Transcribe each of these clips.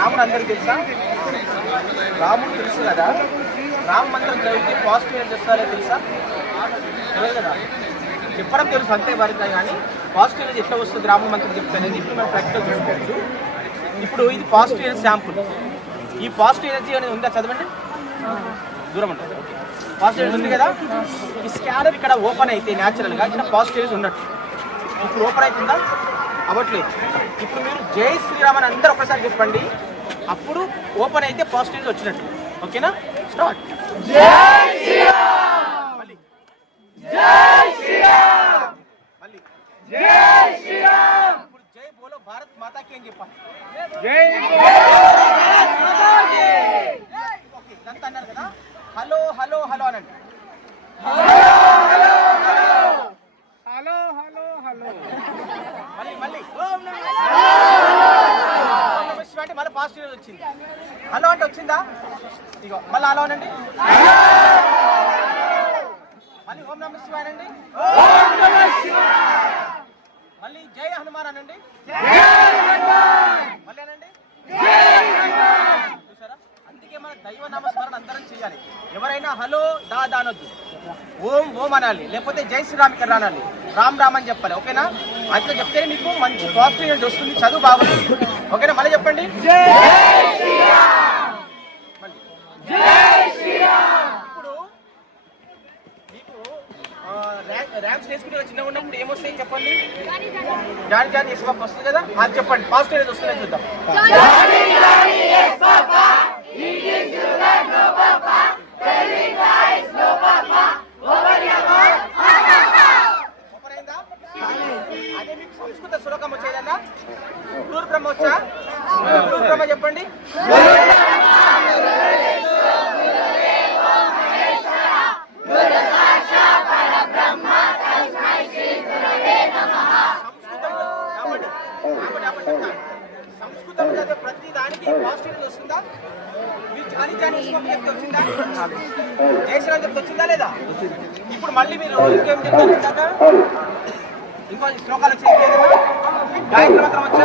రాముడు అందరికి తెలుసా? రాముడు తెలుసు కదా? రామ మంత్రం చదివితే పాజిటివ్ ఏం చేస్తారో తెలుసా? తెలియదు కదా? చెప్పడం తెలుసు అంతే వారికి కానీ. పాజిటివ్ అనేది ఎట్లా వస్తుంది? రామ మంత్రం చెప్తానేది ఇప్పుడు మనం ప్రాక్టికల్ చూసుకోవచ్చు. ఇప్పుడు ఇది పాజిటివ్ ఎనర్జీ శాంపుల్ ఈ పాజిటివ్ ఎనర్జీ అనేది ఉందా చదవండి? దూరం ఉంటుంది. ఓకే పాజిటివ్ ఎనర్జీ ఉంది కదా? ఈ స్కానర్ ఇక్కడ ఓపెన్ అయితే న్యాచురల్గా ఇక్కడ పాజిటివ్ ఎనర్జీ ఉన్నట్టు. ఇప్పుడు ఓపెన్ అవుతుందా? అవ్వట్లేదు. ఇప్పుడు మీరు జై శ్రీరామ్ అని అందరూ ఒకసారి చెప్పండి. అప్పుడు ఓపెన్ అయితే పాజిటివ్ వచ్చినట్టు. ఓకేనా? స్టార్ట్. జై బోలో భారత్ మాతాకి అని చెప్పాలి? ఓకే ఇదంతా అన్నారు కదా? హలో హలో హలో అనండి హలో హలో హలో. మళ్ళీ మళ్ళీ ఓం నమః శివాయ అంటే మళ్ళీ పాజిటివ్ వచ్చింది. హలో అంటే వచ్చిందా? ఇగో మళ్ళీ హలో అనండి. మళ్ళీ ఓం నమ శివాయ మళ్ళీ జై హనుమాన్ అనండి. మళ్ళీ అనండి. చూసారా? అందుకే మన దైవ నామస్మరణ అందరం చేయాలి. ఎవరైనా హలో దా దానొద్దు ఓం ఓం అనాలి. లేకపోతే జై శ్రీరామ్ ఇక్కడ అనాలి రామ్ రామ్ అని చెప్పాలి. ఓకేనా? అట్లా చెప్తే మీకు మంచి పాజిటివ్ ఎనర్జీ వస్తుంది. చదువు బాగుంటుంది ఓకేనా? మళ్ళీ చెప్పండి. మళ్ళీ. ఇప్పుడు మీకు ర్యాంక్స్ చిన్నగా ఉన్నప్పుడు ఏమొస్తాయి చెప్పండి? జాని జాని. పాప వస్తుంది కదా? అది చెప్పండి. పాజిటివ్ వస్తుందని చూద్దాం ఓపెన్ అయిందా? అదే మీకు సంస్కృత శ్లోకం వచ్చేదన్నా గురు బ్రహ్మ వచ్చా గురు బ్రహ్మ చెప్పండి. సంస్కృతం చదివే ప్రతి దానికి పాజిటివ్ వస్తుందా మీరు జాని జాని ఉస్మాన్ చెప్తే వచ్చిందా చెప్తే వచ్చిందా లేదా ఇప్పుడు మళ్ళీ మీరు ఇంకేం చెప్తారు ఇంకో శ్లోకాలు వచ్చి గాయత్రి మంత్రం వచ్చా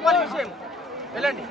చెప్పాలి విషయం. వెళ్ళండి.